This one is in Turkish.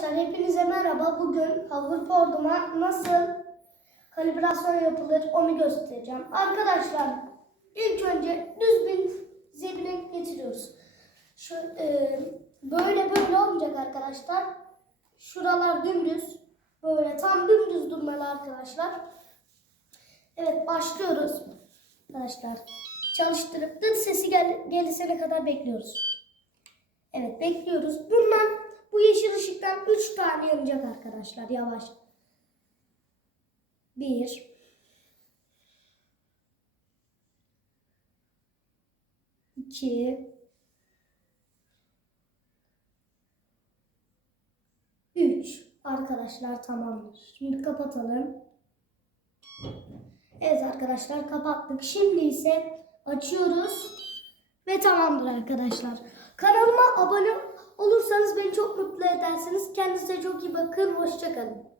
Arkadaşlar hepinize merhaba. Bugün hoverboard'uma nasıl kalibrasyon yapılır onu göstereceğim. Arkadaşlar ilk önce düz bir zemine getiriyoruz. Şu, e, böyle böyle olmayacak arkadaşlar. Şuralar dümdüz. Böyle tam dümdüz durmalı arkadaşlar. Evet başlıyoruz. Arkadaşlar çalıştırıp dıt sesi gel gelesene kadar bekliyoruz. Evet bekliyoruz. Bundan yanacak arkadaşlar yavaş. 1 2 3 Arkadaşlar tamamdır. Şimdi kapatalım. Evet arkadaşlar kapattık. Şimdi ise açıyoruz. Ve tamamdır arkadaşlar. Kanalıma abone olursanız beni çok mutlu edersiniz. Kendinize çok iyi bakın. Hoşçakalın.